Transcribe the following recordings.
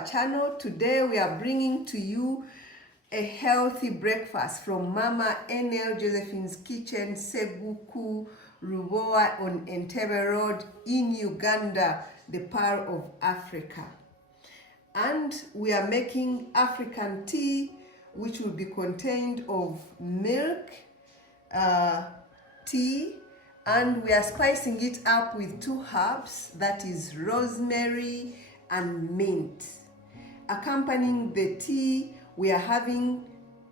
our channel. Today we are bringing to you a healthy breakfast from Mama NL Josephine's Kitchen, Seguku, Ruboa on Entebbe Road in Uganda, the Pearl of Africa. And we are making African tea, which will be contained of milk, tea, and we are spicing it up with 2 herbs, that is rosemary and mint. Accompanying the tea, we are having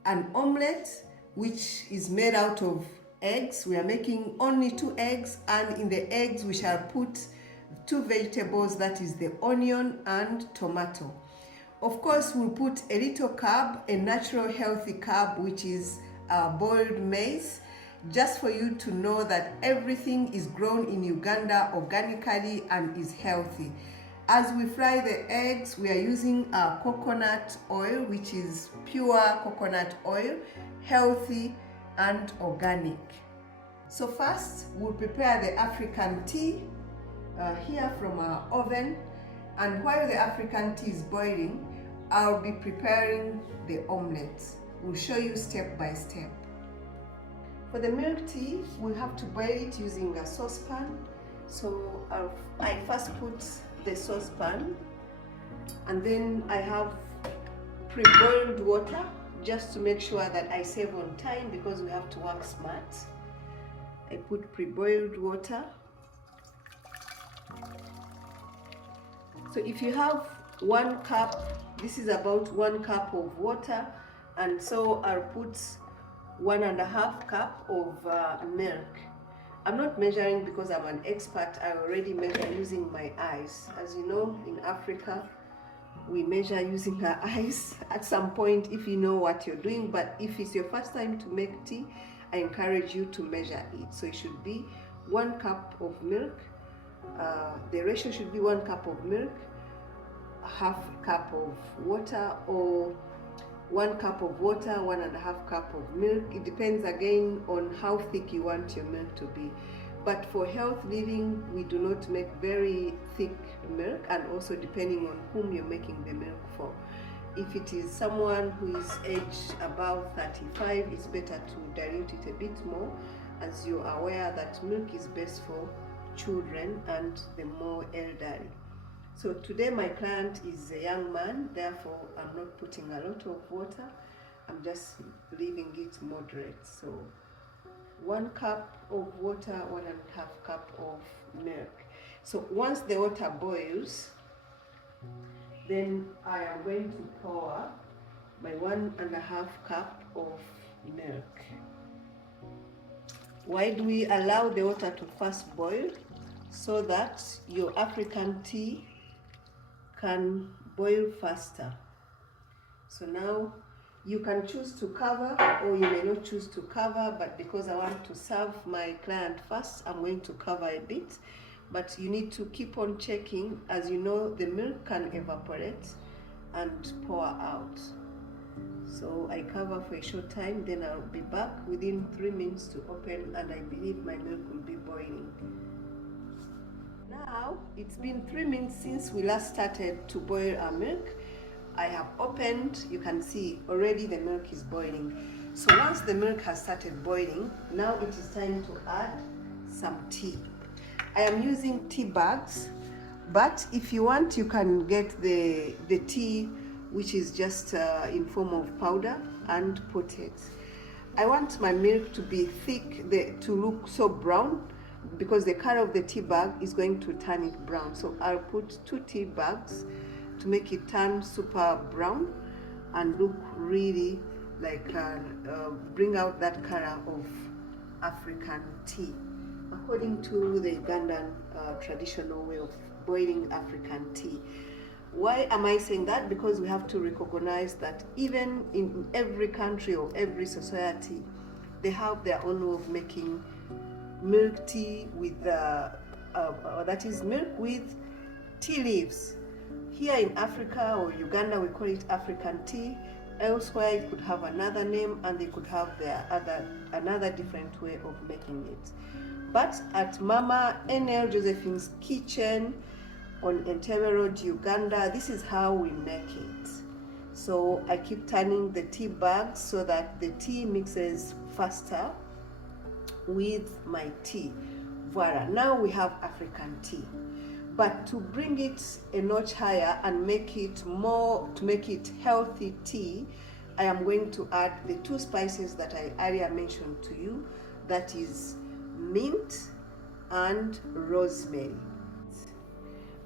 an omelette which is made out of eggs. We are making only 2 eggs, and in the eggs we shall put 2 vegetables, that is the onion and tomato. Of course, we'll put a little carb, a natural healthy carb, which is boiled maize, just for you to know that everything is grown in Uganda organically and is healthy. As we fry the eggs, we are using coconut oil, which is pure coconut oil, healthy and organic. So first, we'll prepare the African tea here from our oven. And while the African tea is boiling, I'll be preparing the omelette. We'll show you step by step. For the milk tea, we have to boil it using a saucepan. So I first put the saucepan, and then I have pre-boiled water just to make sure that I save on time because we have to work smart. I put pre-boiled water. So if you have 1 cup, this is about 1 cup of water, and so I'll put 1.5 cup of milk. I'm not measuring because I'm an expert. I already measure using my eyes. As you know, in Africa, we measure using our eyes at some point if you know what you're doing. But if it's your first time to make tea, I encourage you to measure it. So it should be 1 cup of milk. The ratio should be 1 cup of milk, 1/2 cup of water, or 1 cup of water, 1.5 cup of milk. It depends again on how thick you want your milk to be. But for health living, we do not make very thick milk, and also depending on whom you're making the milk for. If it is someone who is aged above 35, it's better to dilute it a bit more, as you are aware that milk is best for children and the more elderly. So today my client is a young man, therefore I'm not putting a lot of water. I'm just leaving it moderate. So 1 cup of water, 1.5 cup of milk. So once the water boils, then I am going to pour my 1.5 cup of milk. Why do we allow the water to first boil? So that your African tea can boil faster. So now you can choose to cover, or you may not choose to cover, but because I want to serve my client first, I'm going to cover a bit. But you need to keep on checking. As you know, the milk can evaporate and pour out. So I cover for a short time, then I'll be back within 3 minutes to open, and I believe my milk will be boiling. Now, it's been 3 minutes since we last started to boil our milk. I have opened, you can see already the milk is boiling. So once the milk has started boiling, now it is time to add some tea. I am using tea bags, but if you want, you can get the tea which is just in form of powder and put it. I want my milk to be thick, to look so brown, because the color of the tea bag is going to turn it brown. So I'll put 2 tea bags to make it turn super brown and look really like bring out that color of African tea, according to the Ugandan traditional way of boiling African tea. Why am I saying that? Because we have to recognize that even in every country or every society, they have their own way of making milk tea with that is milk with tea leaves. Here in Africa or Uganda, we call it African tea. Elsewhere, it could have another name, and they could have another different way of making it. But at Mama NL Josephine's Kitchen, on Entebbe Road, Uganda. This is how we make it. So I keep turning the tea bag so that the tea mixes faster with my tea. Voila, now we have African tea. But to bring it a notch higher and make it more, to make it healthy tea, I am going to add the 2 spices that I earlier mentioned to you, that is mint and rosemary.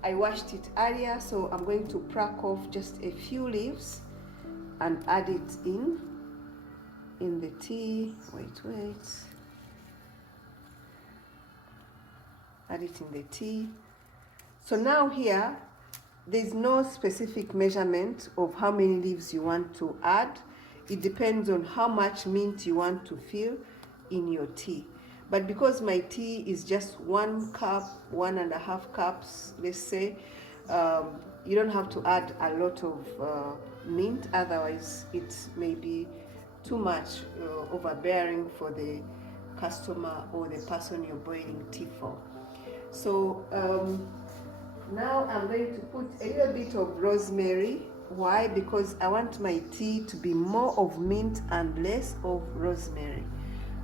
I washed it earlier, so I'm going to pluck off just a few leaves and add it in the tea. Wait. Add it in the tea. So now here, there's no specific measurement of how many leaves you want to add. It depends on how much mint you want to fill in your tea. But because my tea is just 1 cup, 1.5 cups, let's say, you don't have to add a lot of mint, otherwise it may be too much overbearing for the customer or the person you're boiling tea for. So now I'm going to put a little bit of rosemary. Why? Because I want my tea to be more of mint and less of rosemary.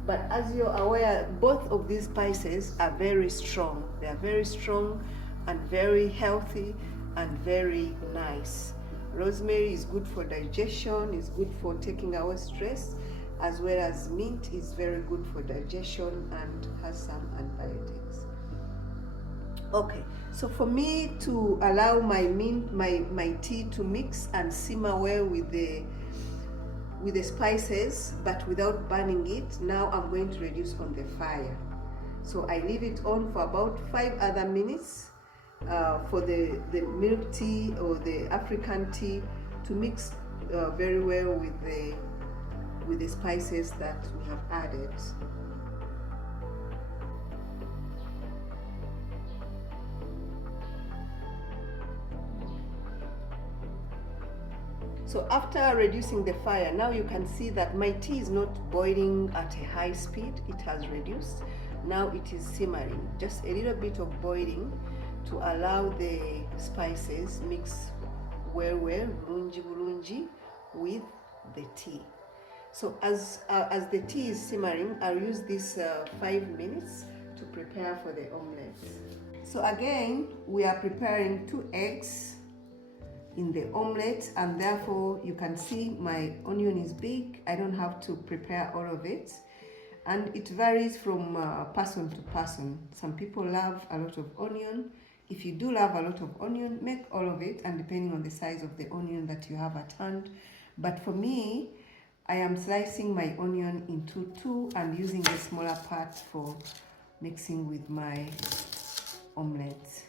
But as you're aware, both of these spices are very strong. They are very strong and very healthy and very nice. Rosemary is good for digestion, is good for taking away stress, as well as mint is very good for digestion and has some antibiotics. Okay, so for me to allow my tea to mix and simmer well with the spices, but without burning it, now I'm going to reduce on the fire. So I leave it on for about 5 other minutes for the milk tea or the African tea to mix very well with the spices that we have added. So after reducing the fire, now you can see that my tea is not boiling at a high speed. It has reduced. Now it is simmering. Just a little bit of boiling to allow the spices mix well, bulungi, with the tea. So as the tea is simmering, I'll use this 5 minutes to prepare for the omelette. So again, we are preparing 2 eggs in the omelette, and therefore you can see my onion is big. I don't have to prepare all of it, and it varies from person to person. Some people love a lot of onion. If you do love a lot of onion, make all of it, and depending on the size of the onion that you have at hand. But for me, I am slicing my onion into 2 and using the smaller part for mixing with my omelette.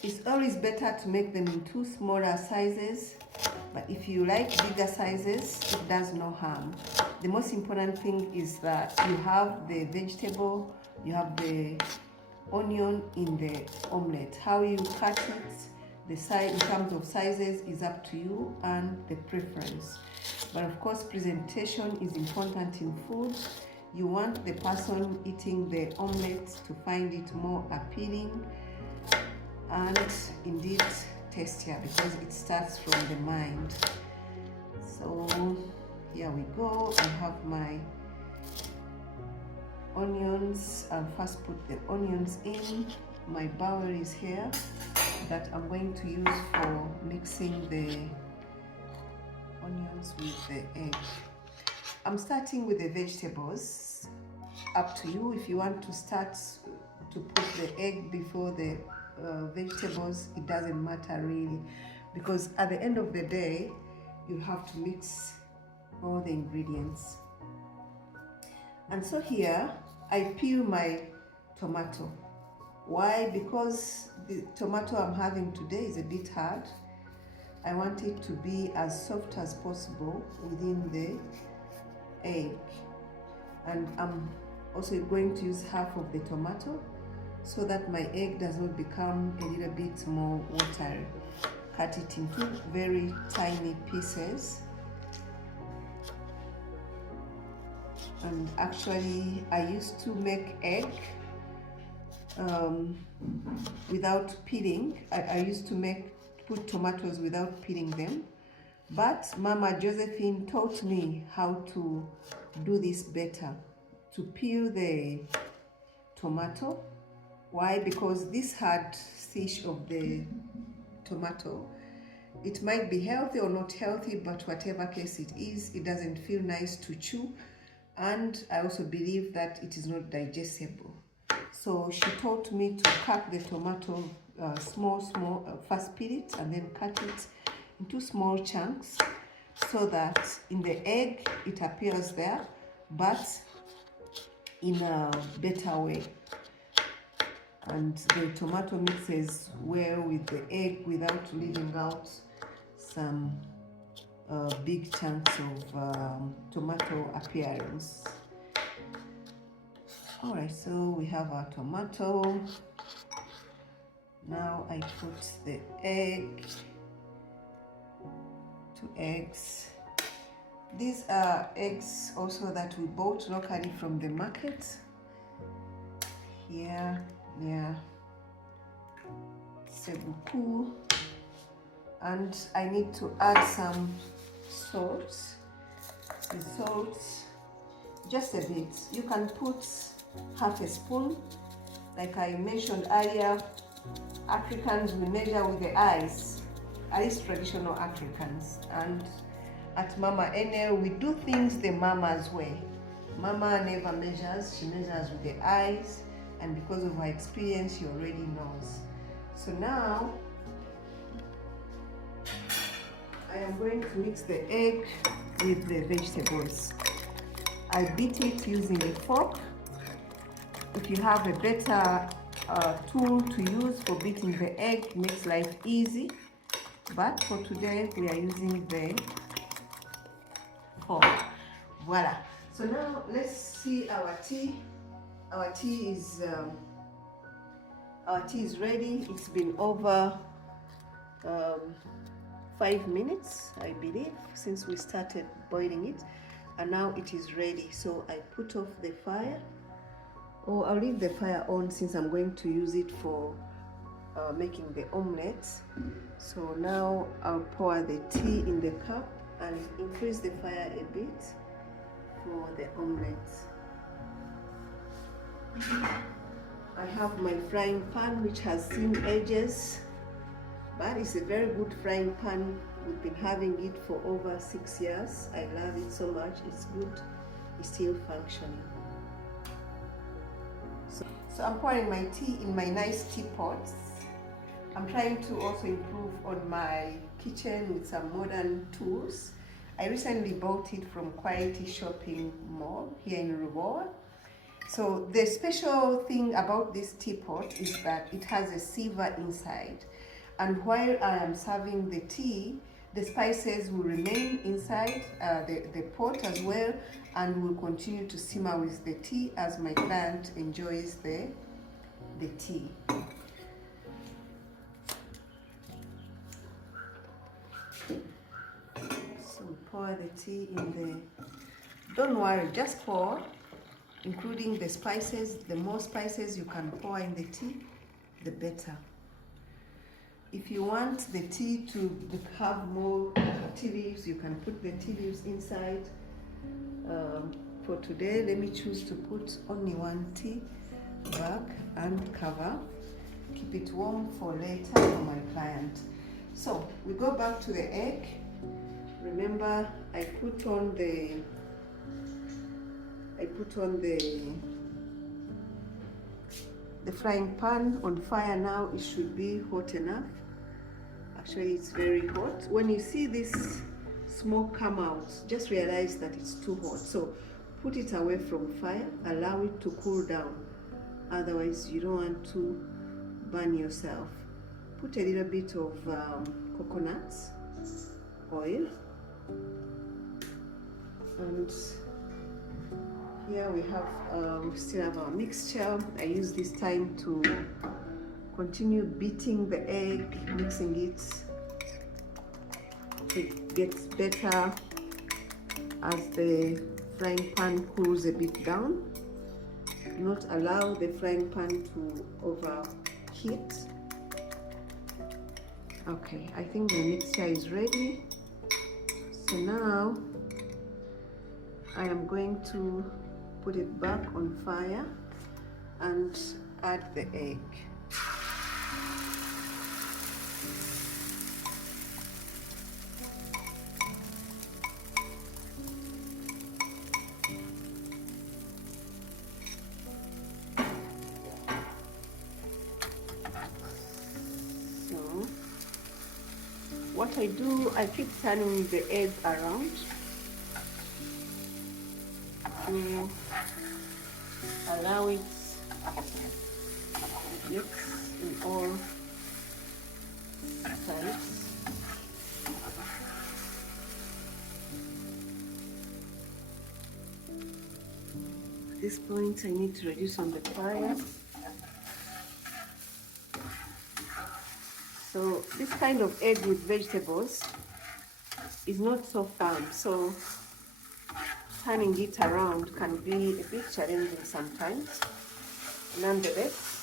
It's always better to make them in 2 smaller sizes, but if you like bigger sizes, it does no harm. The most important thing is that you have the vegetable, you have the onion in the omelette. How you cut it, the size in terms of sizes, is up to you and the preference. But of course, presentation is important in food. You want the person eating the omelette to find it more appealing and indeed tastier, because it starts from the mind. So here we go. I have my onions. I'll first put the onions in. My bowl is here that I'm going to use for mixing the onions with the egg. I'm starting with the vegetables. Up to you if you want to start to put the egg before the vegetables. It doesn't matter really, because at the end of the day you have to mix all the ingredients. And so here I peel my tomato. Why? Because the tomato I'm having today is a bit hard. I want it to be as soft as possible within the egg, and I'm also going to use half of the tomato so that my egg does not become a little bit more watery. cut it into very tiny pieces. And actually I used to make egg without peeling. I used to put tomatoes without peeling them, but Mama Josephine taught me how to do this better, to peel the tomato. Why? Because this hard fish of the tomato, it might be healthy or not healthy, but whatever case it is, it doesn't feel nice to chew, and I also believe that it is not digestible. So she taught me to cut the tomato small, first peel it and then cut it into small chunks, so that in the egg it appears there, but in a better way. And the tomato mixes well with the egg without leaving out some big chunks of tomato appearance. Alright, so we have our tomato. Now I put the egg, 2 eggs. These are eggs also that we bought locally from the market. Here, yeah, c'est beaucoup. And I need to add some salt. The salt, just a bit. You can put half a spoon. Like I mentioned earlier, Africans, we measure with the eyes, at least traditional Africans. And at Mama Enel, we do things the Mama's way. Mama never measures, she measures with the eyes, and because of her experience, she already knows. So now, I am going to mix the egg with the vegetables. I beat it using a fork. If you have a better tool to use for beating the egg, it makes life easy. But for today, we are using the fork. Voila. So now let's see our tea. Our tea is ready. It's been over 5 minutes, I believe, since we started boiling it, and now it is ready. So I put off the fire, or I'll leave the fire on since I'm going to use it for making the omelette. So now I'll pour the tea in the cup and increase the fire a bit for the omelette. I have my frying pan, which has seen edges, but it's a very good frying pan. We've been having it for over 6 years. I love it so much. It's good. It's still functioning. So I'm pouring my tea in my nice teapots. I'm trying to also improve on my kitchen with some modern tools. I recently bought it from Quality Shopping Mall here in Ruboa. So the special thing about this teapot is that it has a sieve inside. And while I am serving the tea, the spices will remain inside the pot as well, and will continue to simmer with the tea as my client enjoys the tea. So pour the tea in the, don't worry, just pour, including the spices. The more spices you can pour in the tea, the better. If you want the tea to have more tea leaves, you can put the tea leaves inside. For today, let me choose to put only 1 tea bag and cover. Keep it warm for later for my client. So we go back to the egg. Remember, I put on the frying pan on fire now. It should be hot enough. Actually, it's very hot. When you see this smoke come out, just realize that it's too hot. So put it away from fire, allow it to cool down. Otherwise, you don't want to burn yourself. Put a little bit of coconut oil. And here we still have our mixture. I use this time to continue beating the egg, mixing it It gets better as the frying pan cools a bit down. Do not allow the frying pan to overheat. Okay, I think the mixture is ready. So now I am going to put it back on fire and add the egg. So what I do, I keep turning the egg around to allow it to mix in all sides. At this point, I need to reduce on the fire. So this kind of egg with vegetables is not so firm, so turning it around can be a bit challenging sometimes. Nonetheless,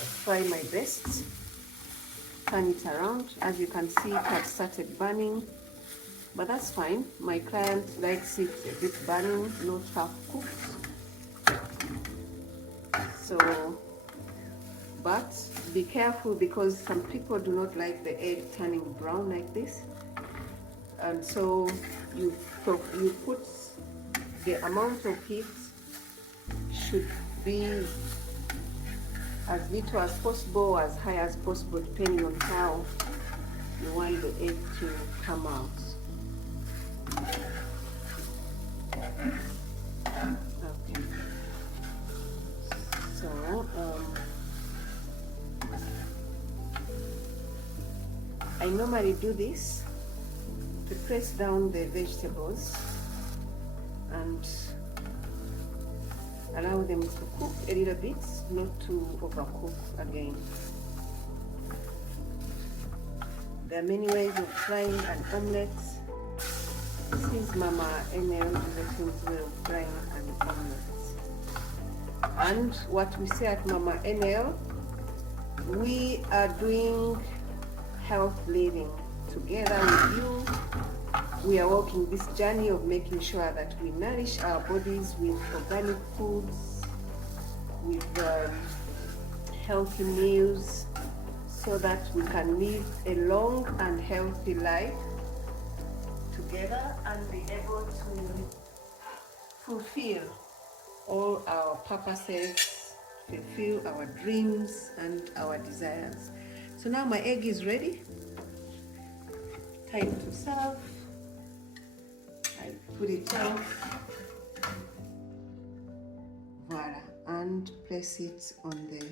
I try my best. Turn it around. As you can see, it has started burning, but that's fine. My client likes it a bit burning, not half cooked. So, but be careful because some people do not like the egg turning brown like this, and so you put the amount of heat should be as little as possible, as high as possible, depending on how you want the egg to come out. Okay. So I normally do this to press down the vegetables and allow them to cook a little bit, not to overcook again. There are many ways of frying an omelette. This is Mama Enel's way of frying an omelette. And what we say at Mama Enel, we are doing health living together with you. We are walking this journey of making sure that we nourish our bodies with organic foods, with healthy meals, so that we can live a long and healthy life together and be able to fulfill all our purposes, fulfill our dreams and our desires. So now my egg is ready. Time to serve. I put it on, voila, and place it on the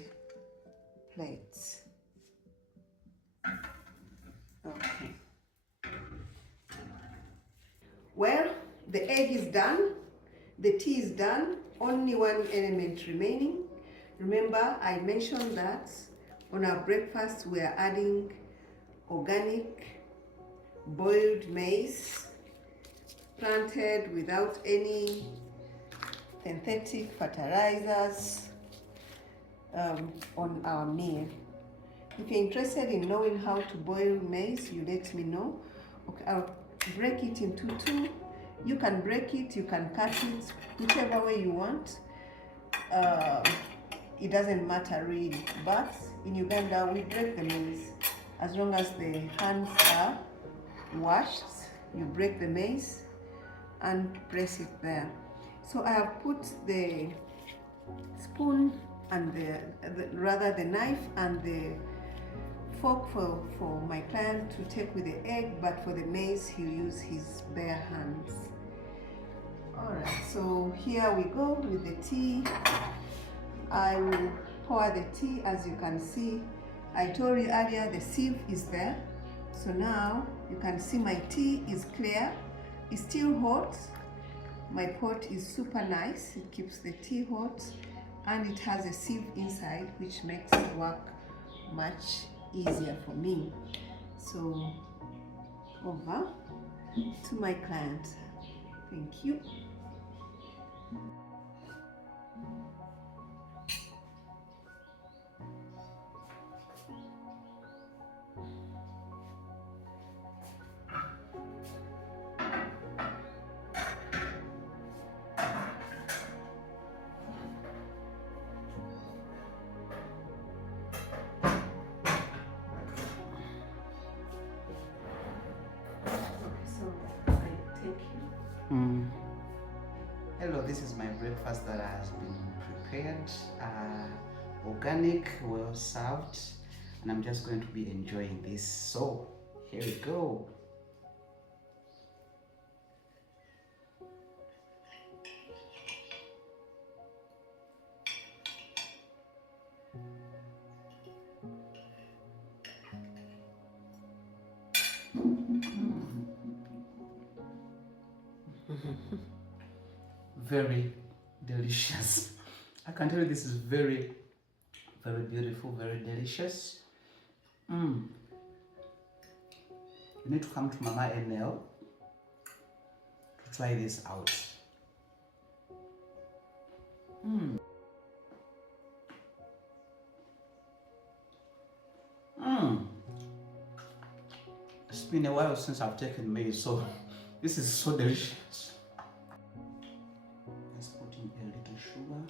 plate. Okay. Well, the egg is done, the tea is done, only one element remaining. Remember, I mentioned that on our breakfast we are adding organic boiled maize, planted without any synthetic fertilizers on our meal. If you're interested in knowing how to boil maize, you let me know. Okay, I'll break it into two. You can break it, you can cut it, whichever way you want. It doesn't matter really, but in Uganda we break the maize. As long as the hands are washed, you break the maize and press it there. So I have put the spoon and the knife and the fork for my client to take with the egg, but for the maize he'll use his bare hands. Alright, so here we go with the tea. I will pour the tea. As you can see, I told you earlier the sieve is there. So now you can see my tea is clear. It's still hot. My pot is super nice. It keeps the tea hot and it has a sieve inside, which makes it work much easier for me. So over. to my client. Thank you. Hello, this is my breakfast that has been prepared, organic, well served, and I'm just going to be enjoying this. So here we go. Very delicious. I can tell you this is very, very beautiful, very delicious. You need to come to Mama NL to try this out. It's been a while since I've taken maize, so this is so delicious. Let's put in a little sugar.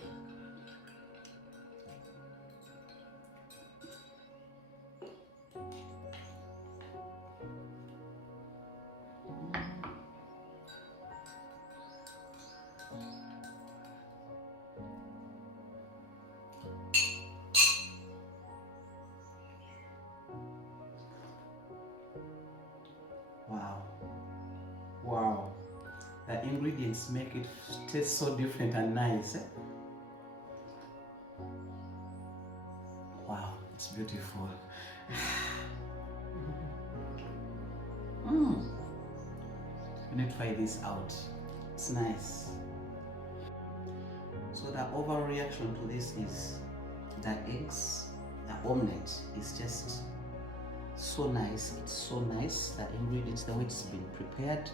Wow. Wow. The ingredients make it taste so different and nice. Wow, it's beautiful. You need to try this out. It's nice. So the overall reaction to this is the eggs, the omelette is just so nice. It's so nice. The ingredients, the way it's been prepared,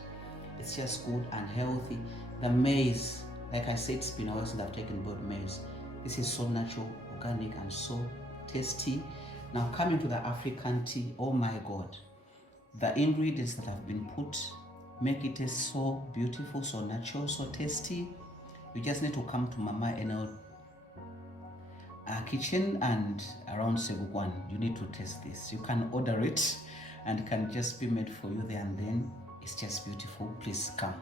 it's just good and healthy. The maize, like I said, it's been a while since I've taken both maize. This is so natural, organic, and so tasty. Now coming to the African tea, oh my God, the ingredients that have been put make it taste so beautiful, so natural, so tasty. You just need to come to Mama NL kitchen and around Sebukwan. You need to taste this. You can order it and it can just be made for you there and then. It's just beautiful. Please come.